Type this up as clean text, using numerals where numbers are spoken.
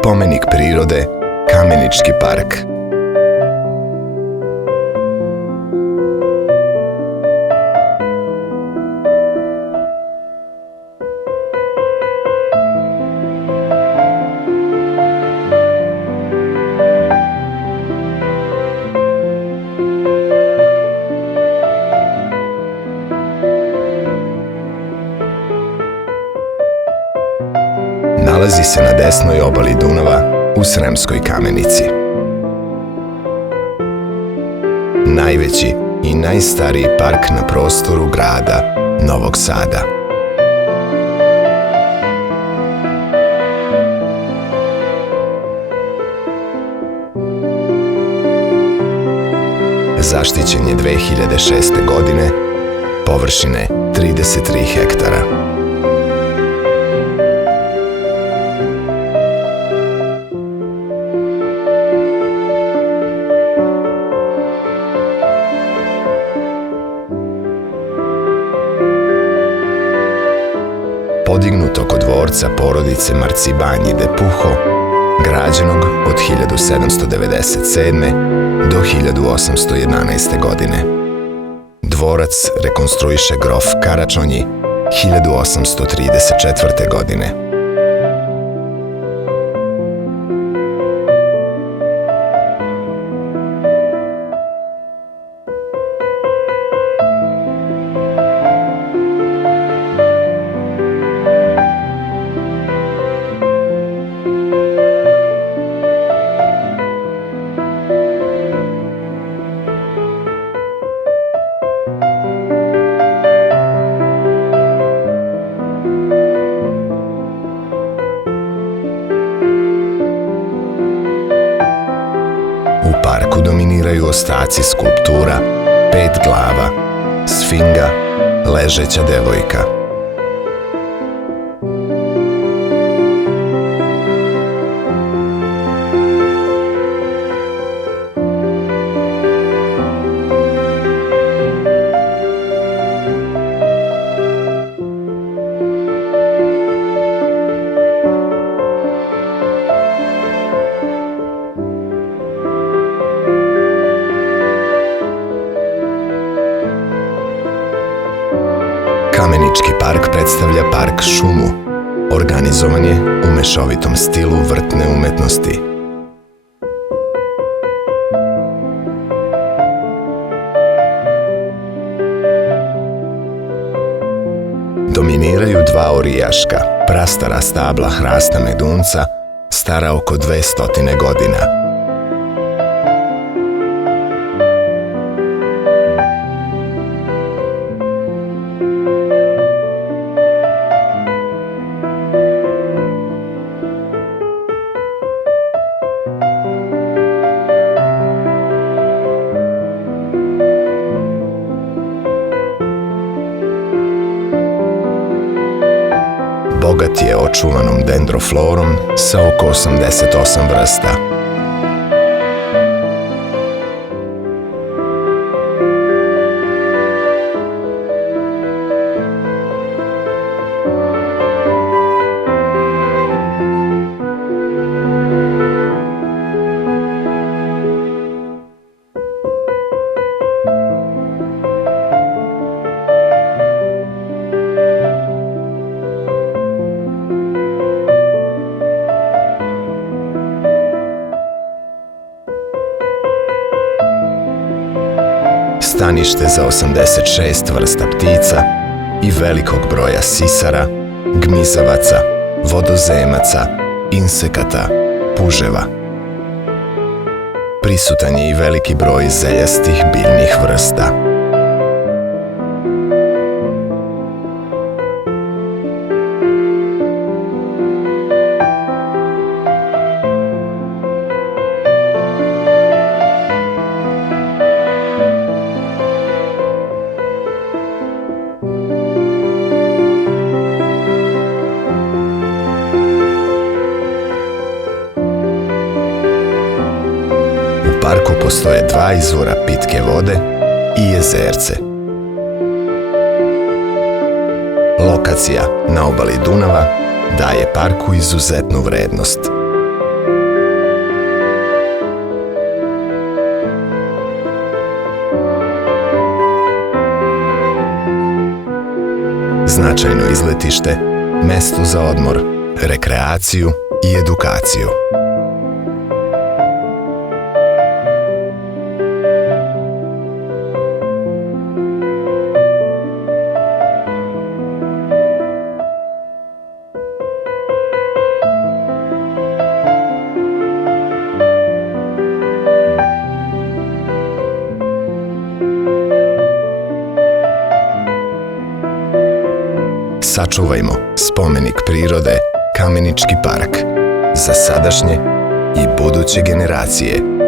Spomenik prirode Kamenički park. Nalazi se na desnoj obali Dunava u Sremskoj Kamenici. Najveći i najstariji park na prostoru grada Novog Sada. Zaštićen je 2006. godine, površine 33 hektara. Podignut oko dvorca porodice Marcibanji de Puho, građenog od 1797. do 1811. godine. Dvorac rekonstruiše grof Karačonji 1834. godine. U parku dominiraju ostaci skulptura, 5 glava, sfinga, ležeća devojka. Kamenički park predstavlja park šumu. Organizovan je u mešovitom stilu vrtne umetnosti. Dominiraju 2 orijaška, prastara stabla hrasta medunca, stara oko 200 godina. Bogat je očuvanom dendroflorom sa oko 88 vrsta. Stanište za 86 vrsta ptica i velikog broja sisara, gmizavaca, vodozemaca, insekata, puževa. Prisutan je i veliki broj zeljastih biljnih vrsta. U parku postoje 2 izvora pitke vode i jezerce. Lokacija na obali Dunava daje parku izuzetnu vrednost. značajno izletište, mesto za odmor, rekreaciju i edukaciju. Sačuvajmo spomenik prirode Kamenički park za sadašnje i buduće generacije.